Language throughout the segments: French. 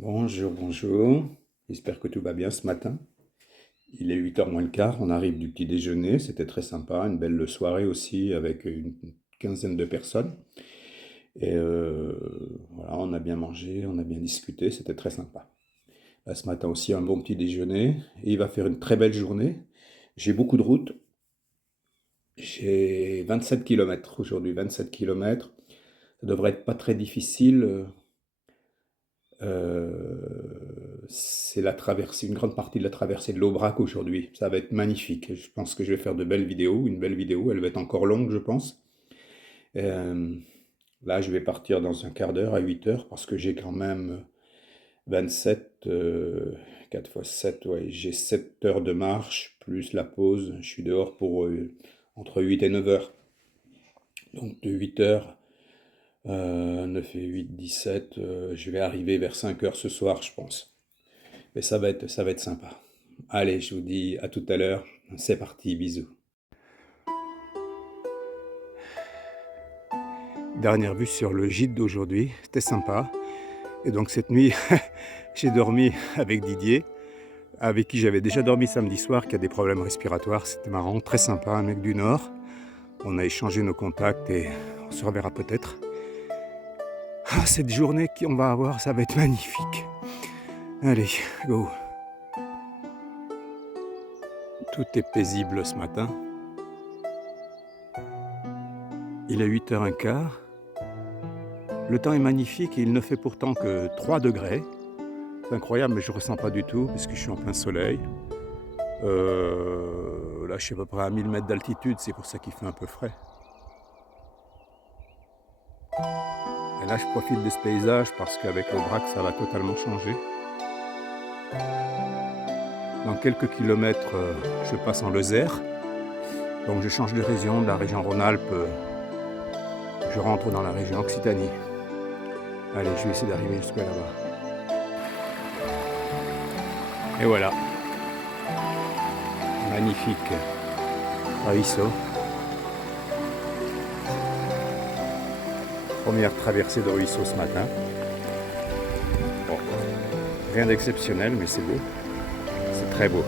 Bonjour, bonjour. J'espère que tout va bien ce matin. Il est 8h moins le quart, on arrive du petit déjeuner, c'était très sympa, une belle soirée aussi avec une quinzaine de personnes. Et voilà, on a bien mangé, on a bien discuté, c'était très sympa. Là, ce matin aussi, un bon petit déjeuner, et il va faire une très belle journée. J'ai beaucoup de routes, j'ai 27 kilomètres aujourd'hui, 27 kilomètres. Ça devrait être pas très difficile. C'est la traversée, une grande partie de la traversée de l'Aubrac aujourd'hui. Ça va être magnifique. Je pense que je vais faire de belles vidéos, une belle vidéo. Elle va être encore longue, je pense. Euh, Là, je vais partir dans un quart d'heure à 8 heures parce que j'ai quand même 27, 4 fois 7, ouais, j'ai 7 heures de marche plus la pause. Je suis dehors pour entre 8 et 9 heures. Donc de 8 heures, 9 et 8, 17, je vais arriver vers 5 heures ce soir, je pense. Mais ça va être sympa. Allez, je vous dis à tout à l'heure. C'est parti, bisous. Dernière vue sur le gîte d'aujourd'hui, c'était sympa. Et donc cette nuit, j'ai dormi avec Didier, avec qui j'avais déjà dormi samedi soir, qui a des problèmes respiratoires. C'était marrant, très sympa, un mec du Nord. On a échangé nos contacts et on se reverra peut-être. Ah, cette journée qu'on va avoir, ça va être magnifique. Allez, go. Tout est paisible ce matin. Il est 8h15. Le temps est magnifique et il ne fait pourtant que 3 degrés. C'est incroyable, mais je ne ressens pas du tout puisque je suis en plein soleil. Là, je suis à peu près à 1000 mètres d'altitude, c'est pour ça qu'il fait un peu frais. Et là, je profite de ce paysage parce qu'avec l'Aubrac, ça va totalement changer. Dans quelques kilomètres, je passe en Lozère. Donc je change de la région Rhône-Alpes, je rentre dans la région Occitanie. Allez, je vais essayer d'arriver jusqu'à là-bas. Et voilà. Magnifique ruisseau. Première traversée de ruisseau ce matin. Bon, rien d'exceptionnel, mais c'est beau. C'est très beau.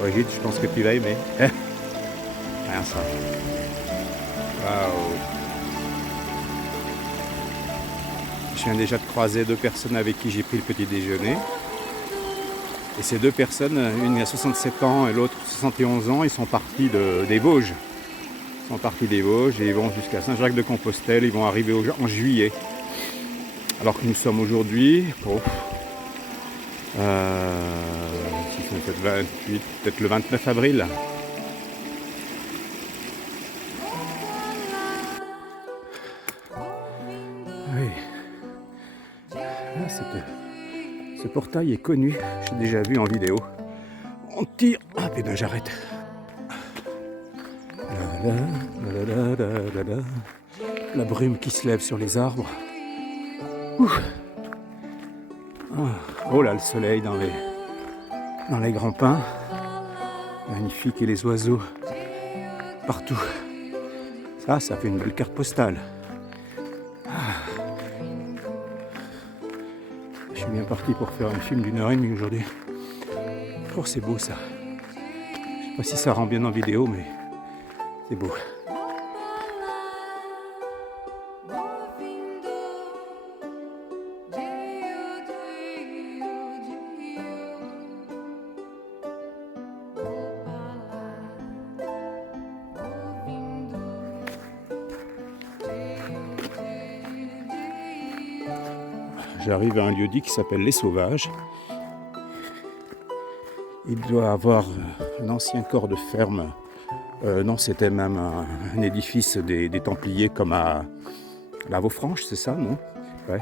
Brigitte, je pense que tu vas aimer. Rien ça. Waouh. Je viens déjà de croiser 2 personnes avec qui j'ai pris le petit déjeuner. Et ces 2 personnes, une a 67 ans et l'autre 71 ans, ils sont partis des Vosges. Ils sont partis des Vosges et ils vont jusqu'à Saint-Jacques-de-Compostelle. Ils vont arriver en juillet. Alors que nous sommes aujourd'hui, si c'est peut-être 28, peut-être le 29 avril. Oui. Ah, ce portail est connu, j'ai déjà vu en vidéo. On tire. Ah putain, j'arrête. La brume qui se lève sur les arbres. Oh là, le soleil dans les grands pins. Magnifique, et les oiseaux partout. Ça fait une belle carte postale. Je suis bien parti pour faire un film d'1h30 aujourd'hui. Oh, c'est beau ça. Je sais pas si ça rend bien en vidéo, mais c'est beau. J'arrive à un lieu-dit qui s'appelle Les Sauvages. Il doit avoir un ancien corps de ferme. Non, c'était même un édifice des Templiers comme à la Vaufranche, c'est ça, non? Ouais.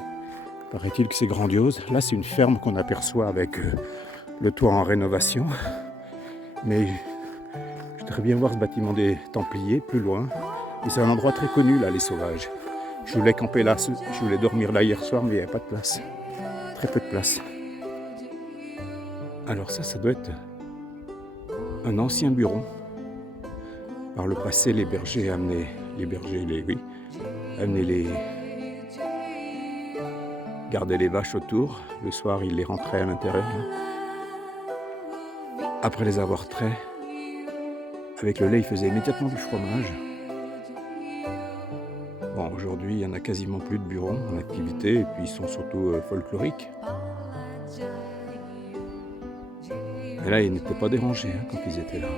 Paraît-il que c'est grandiose. Là, c'est une ferme qu'on aperçoit avec le toit en rénovation. Mais je voudrais bien voir ce bâtiment des Templiers plus loin. Et c'est un endroit très connu, là, Les Sauvages. Je voulais camper là, je voulais dormir là hier soir, mais il n'y avait pas de place. Très peu de place. Alors ça doit être un ancien bureau. Par le passé, les bergers amenaient les gardait les vaches autour. Le soir, il les rentrait à l'intérieur, là. Après les avoir traits, avec le lait, il faisait immédiatement du fromage. Bon, aujourd'hui, il n'y en a quasiment plus de burons en activité, et puis ils sont surtout folkloriques. Mais là, ils n'étaient pas dérangés quand ils étaient là.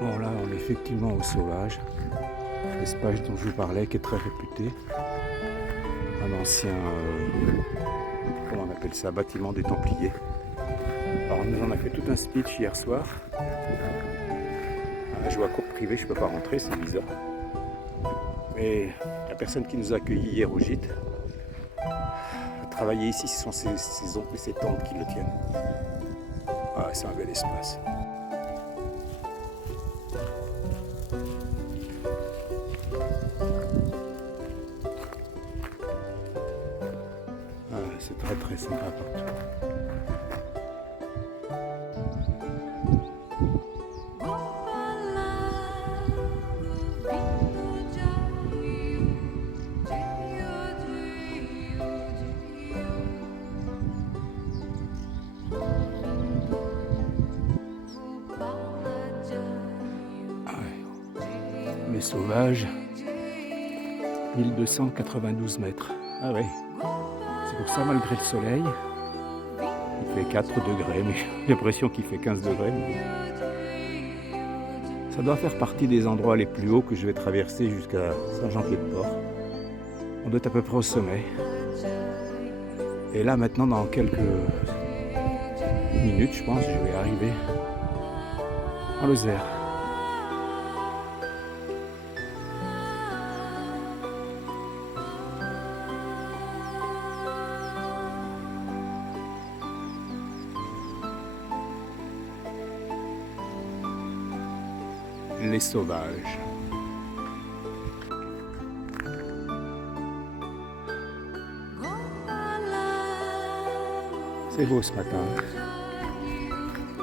Bon, là, on est effectivement au Sauvage, l'espace dont je vous parlais, qui est très réputé. Un ancien, comment on appelle ça, bâtiment des Templiers. Alors, on nous en a fait tout un speech hier soir. Je vois cours privé, je ne peux pas rentrer, c'est bizarre. Mais la personne qui nous a accueillis hier au gîte a travaillé ici, ce sont ses oncles et ses tantes qui le tiennent. Ah, c'est un bel espace. Ah, c'est très très sympa partout. Les Sauvages, 1292 mètres. Ah ouais, c'est pour ça, malgré le soleil, il fait 4 degrés, mais j'ai l'impression qu'il fait 15 degrés. Ça doit faire partie des endroits les plus hauts que je vais traverser jusqu'à Saint-Jean-Pied-de-Port. On doit être à peu près au sommet. Et là, maintenant, dans quelques minutes, je pense, je vais arriver en Lozère. Les Sauvages. C'est beau ce matin.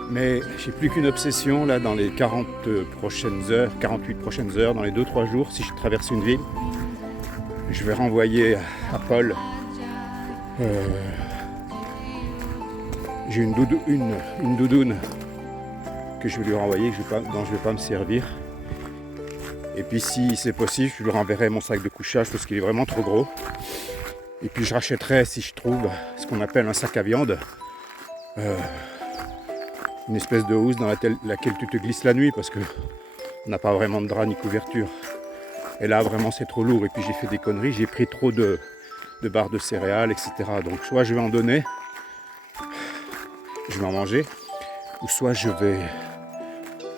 Mais j'ai plus qu'une obsession là dans les 40 prochaines heures, 48 prochaines heures, dans les 2-3 jours, si je traverse une ville, je vais renvoyer à Paul. J'ai une doudoune que je vais lui renvoyer, dont je ne vais pas me servir. Et puis si c'est possible, je lui renverrai mon sac de couchage parce qu'il est vraiment trop gros. Et puis je rachèterai, si je trouve, ce qu'on appelle un sac à viande. Une espèce de housse dans laquelle tu te glisses la nuit parce qu'on n'a pas vraiment de drap ni couverture. Et là vraiment c'est trop lourd. Et puis j'ai fait des conneries, j'ai pris trop de barres de céréales, etc. Donc soit je vais en donner, je vais en manger, ou soit je vais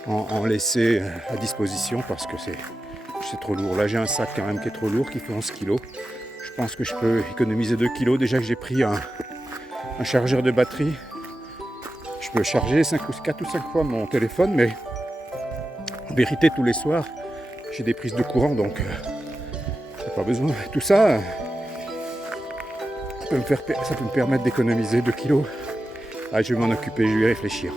en laisser à disposition parce que c'est trop lourd. Là j'ai un sac quand même qui est trop lourd, qui fait 11 kg. Je pense que je peux économiser 2 kg. Déjà que j'ai pris un chargeur de batterie. Je peux charger 4 ou 5 fois mon téléphone, mais en vérité tous les soirs j'ai des prises de courant, donc j'ai pas besoin. Tout ça, ça peut me permettre d'économiser 2 kg. Ah, je vais m'en occuper, je vais y réfléchir.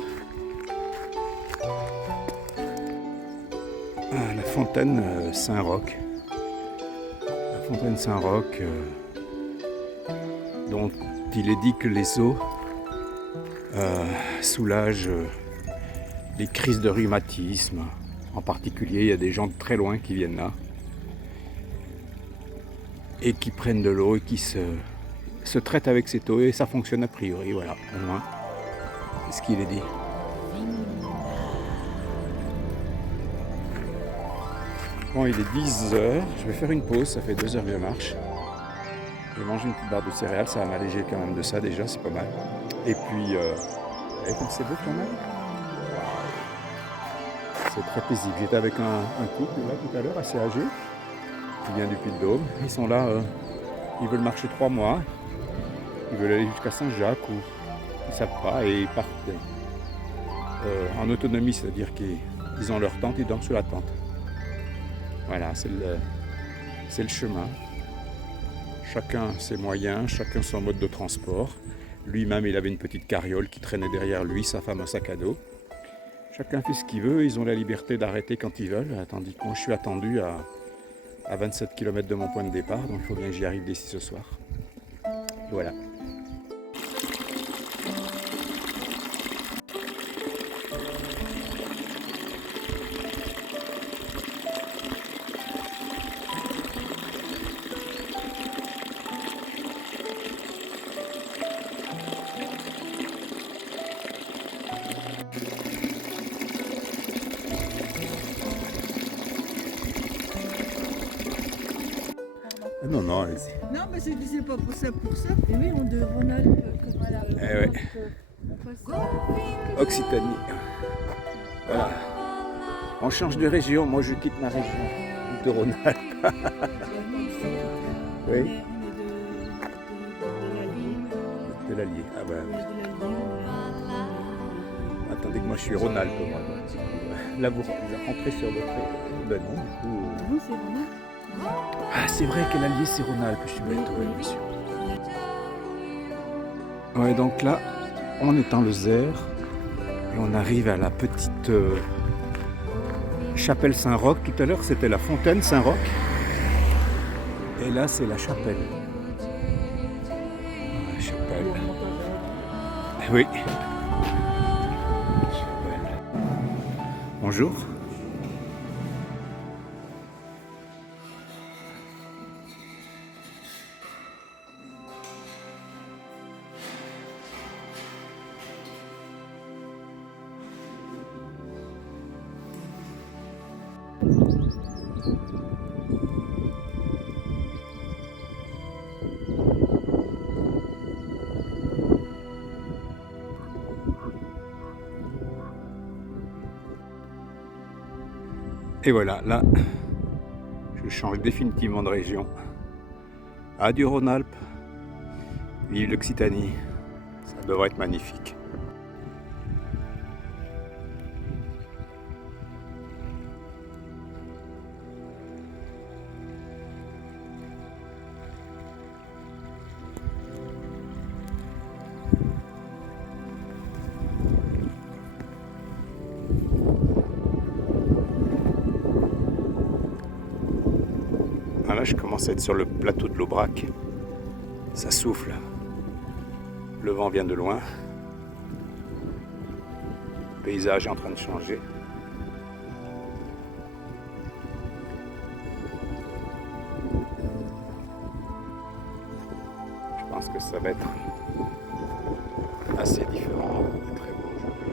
Ah, la fontaine Saint-Roch. La fontaine Saint-Roch, dont il est dit que les eaux soulagent les crises de rhumatisme. En particulier, il y a des gens de très loin qui viennent là et qui prennent de l'eau et qui se traitent avec cette eau, et ça fonctionne a priori, voilà, au moins. C'est ce qu'il est dit. Bon, il est 10h, je vais faire une pause, ça fait 2 heures que je marche. Je vais manger une petite barre de céréales, ça va m'alléger quand même de ça déjà, c'est pas mal. Et puis, comme c'est beau quand même. C'est très paisible. J'étais avec un couple là tout à l'heure, assez âgé, qui vient du Puy-de-Dôme. Ils sont là, ils veulent marcher 3 mois. Ils veulent aller jusqu'à Saint-Jacques, ou ils ne savent pas, et ils partent en autonomie, c'est-à-dire qu'ils ont leur tente, ils dorment sous la tente. Voilà, c'est le chemin. Chacun ses moyens, chacun son mode de transport. Lui-même, il avait une petite carriole qui traînait derrière lui, sa femme un sac à dos. Chacun fait ce qu'il veut, ils ont la liberté d'arrêter quand ils veulent, tandis que moi je suis attendu à à 27 km de mon point de départ, donc il faut bien que j'y arrive d'ici ce soir. Voilà. Non, non, allez-y. Non, mais je disais pas pour ça. Et oui, on de Rhône-Alpes. Voilà. Eh ouais. Occitanie. Voilà. On change de région, moi je quitte ma région de Rhône-Alpes. Oui. On est de De l'Allier. Ah ben, l'Allier. attendez que moi je suis Rhône-Alpes. Moi. Là vous rentrez sur votre... Ben non, du coup... Non, c'est Rhône-Alpes. Ah c'est vrai que l'Allier c'est Rhône-Alpes, je suis bête, oui, bien sûr. Ouais, donc là, on est en Lozère et on arrive à la petite chapelle Saint-Roch. Tout à l'heure c'était la fontaine Saint-Roch et là c'est la chapelle. La chapelle. Oui. Chapelle. Bonjour. Et voilà, là, je change définitivement de région. Adieu Rhône-Alpes, vive l'Occitanie, ça devrait être magnifique. Là, je commence à être sur le plateau de l'Aubrac. Ça souffle. Le vent vient de loin. Le paysage est en train de changer. Je pense que ça va être assez différent. Très beau aujourd'hui.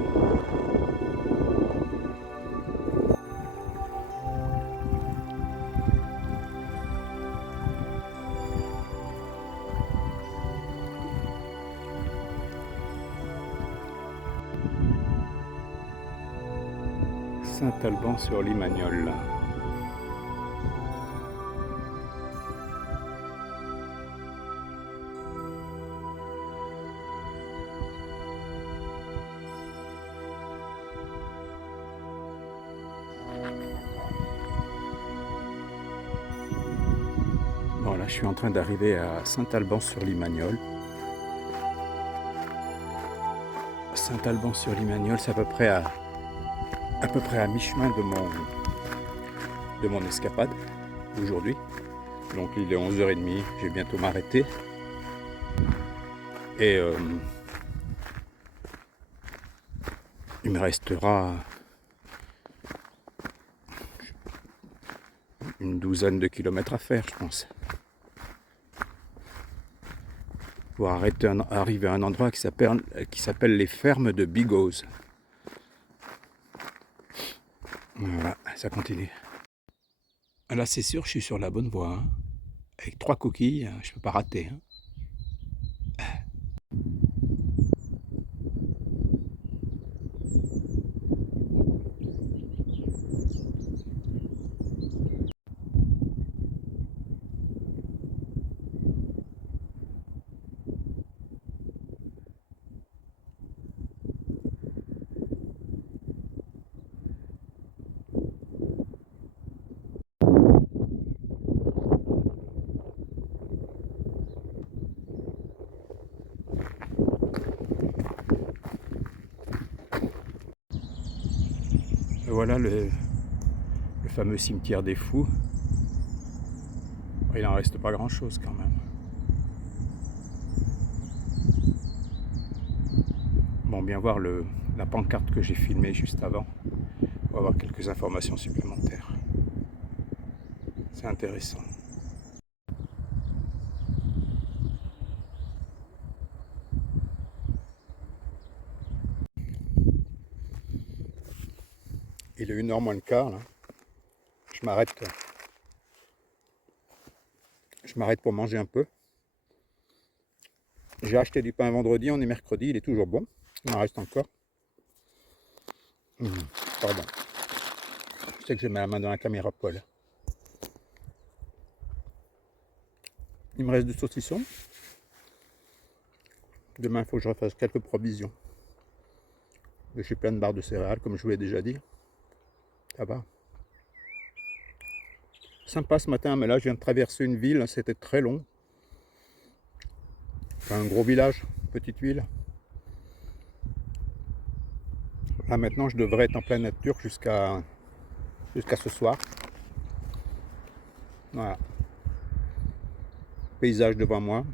Saint-Alban-sur-Limagnole. Bon, là, je suis en train d'arriver à Saint-Alban-sur-Limagnole. Saint-Alban-sur-Limagnole, c'est à peu près à mi-chemin de mon escapade aujourd'hui. Donc il est 11h30, je vais bientôt m'arrêter. Et il me restera une douzaine de kilomètres à faire, je pense. Pour arriver à un endroit qui s'appelle les fermes de Bigoz. Voilà, ça continue. Là, c'est sûr, je suis sur la bonne voie. Hein. Avec 3 coquilles, je ne peux pas rater. Hein. Voilà le fameux cimetière des Fous. Il n'en reste pas grand-chose quand même. Bon, bien voir la pancarte que j'ai filmée juste avant. On va avoir quelques informations supplémentaires. C'est intéressant. Il est 1h moins le quart là. Je m'arrête pour manger un peu. J'ai acheté du pain vendredi, on est mercredi, il est toujours bon. Il en reste encore. Pardon. Je sais que je mets la main dans la caméra poêle. Il me reste du saucisson. Demain, il faut que je refasse quelques provisions. J'ai plein de barres de céréales, comme je vous l'ai déjà dit. Ça va. Sympa ce matin, mais là, je viens de traverser une ville, c'était très long. Enfin, un gros village, petite ville. Là, maintenant, je devrais être en pleine nature jusqu'à ce soir. Voilà. Paysage devant moi.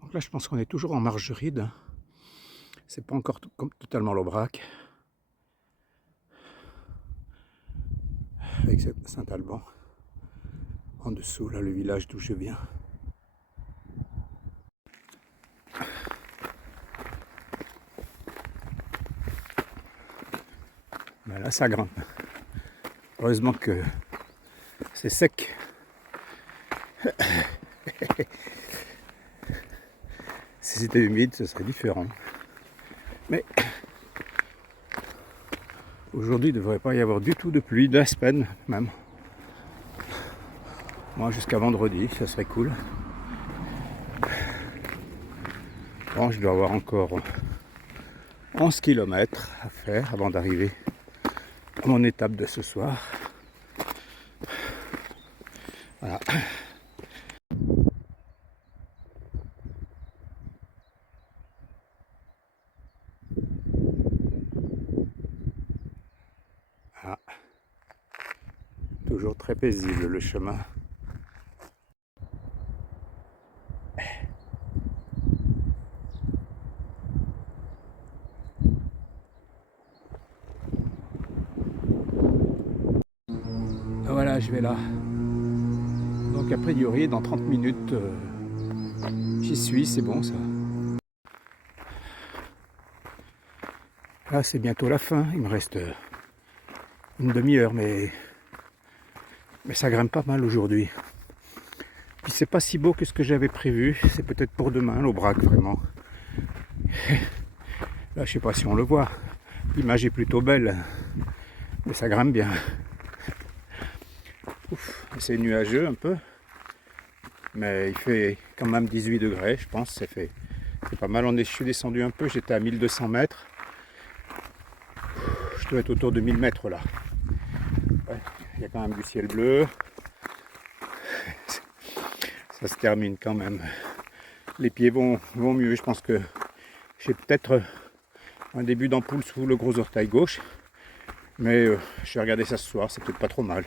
Donc là, je pense qu'on est toujours en Margeride. C'est pas encore totalement l'Aubrac. Avec Saint-Alban. En dessous, là, le village d'où je viens. Ben là, ça grimpe. Heureusement que c'est sec. Si c'était humide, ce serait différent. Mais aujourd'hui, il ne devrait pas y avoir du tout de pluie, de la semaine même. Moi, jusqu'à vendredi, ça serait cool. Bon, je dois avoir encore 11 km à faire avant d'arriver à mon étape de ce soir. Voilà. Ah. Toujours très paisible le chemin. Voilà, je vais là. Donc a priori, dans 30 minutes, j'y suis, c'est bon ça. Là, c'est bientôt la fin. Il me reste une demi-heure, mais ça grimpe pas mal aujourd'hui. Puis c'est pas si beau que ce que j'avais prévu. C'est peut-être pour demain, l'Aubrac, vraiment. Là, je sais pas si on le voit. L'image est plutôt belle, mais ça grimpe bien. C'est nuageux un peu, mais il fait quand même 18 degrés, je pense. C'est pas mal. Je suis descendu un peu, j'étais à 1200 mètres. Je dois être autour de 1000 mètres là. Ouais, il y a quand même du ciel bleu. Ça se termine quand même. Les pieds vont mieux. Je pense que j'ai peut-être un début d'ampoule sous le gros orteil gauche. Mais je vais regarder ça ce soir, c'est peut-être pas trop mal.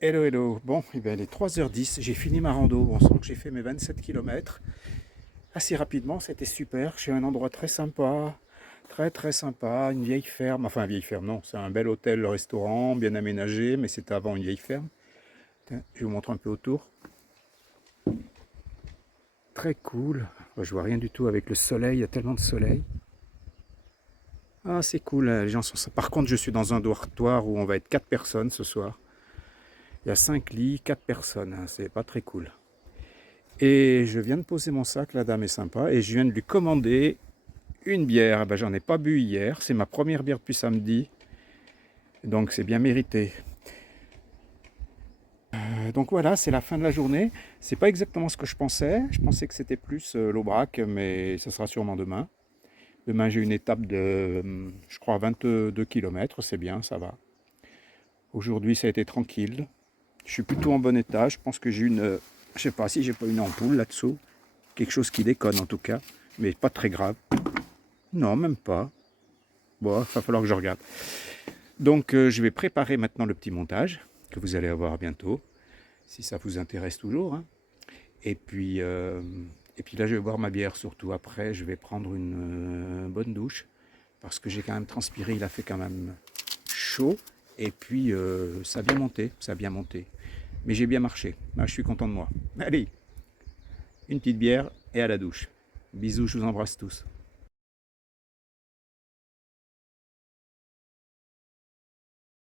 Hello, hello. Bon, il est 3h10, j'ai fini ma rando. Bon, on sent que j'ai fait mes 27 km assez rapidement, c'était super. Je suis à un endroit très sympa, très sympa, une vieille ferme. Enfin, vieille ferme, non, c'est un bel hôtel-restaurant, bien aménagé, mais c'était avant une vieille ferme. Tiens, je vous montre un peu autour. Très cool. Je vois rien du tout avec le soleil, il y a tellement de soleil. Ah, c'est cool, les gens sont... Par contre, je suis dans un dortoir où on va être 4 personnes ce soir. Il y a 5 lits, 4 personnes, c'est pas très cool. Et je viens de poser mon sac, la dame est sympa, et je viens de lui commander une bière. Ben, j'en ai pas bu hier, c'est ma première bière depuis samedi, donc c'est bien mérité. Donc voilà, c'est la fin de la journée. C'est pas exactement ce que je pensais que c'était plus l'Aubrac, mais ce sera sûrement demain. Demain j'ai une étape de, je crois, 22 km, c'est bien, ça va. Aujourd'hui ça a été tranquille. Je suis plutôt en bon état. Je pense que j'ai une... je sais pas si j'ai pas une ampoule là-dessous. Quelque chose qui déconne en tout cas. Mais pas très grave. Non, même pas. Bon, il va falloir que je regarde. Donc je vais préparer maintenant le petit montage que vous allez avoir bientôt. Si ça vous intéresse toujours. Hein. Et puis là, je vais boire ma bière surtout. Après, je vais prendre une bonne douche. Parce que j'ai quand même transpiré. Il a fait quand même chaud. Et puis, ça a bien monté. Ça a bien monté. Mais j'ai bien marché. Ah, je suis content de moi. Allez, une petite bière et à la douche. Bisous, je vous embrasse tous.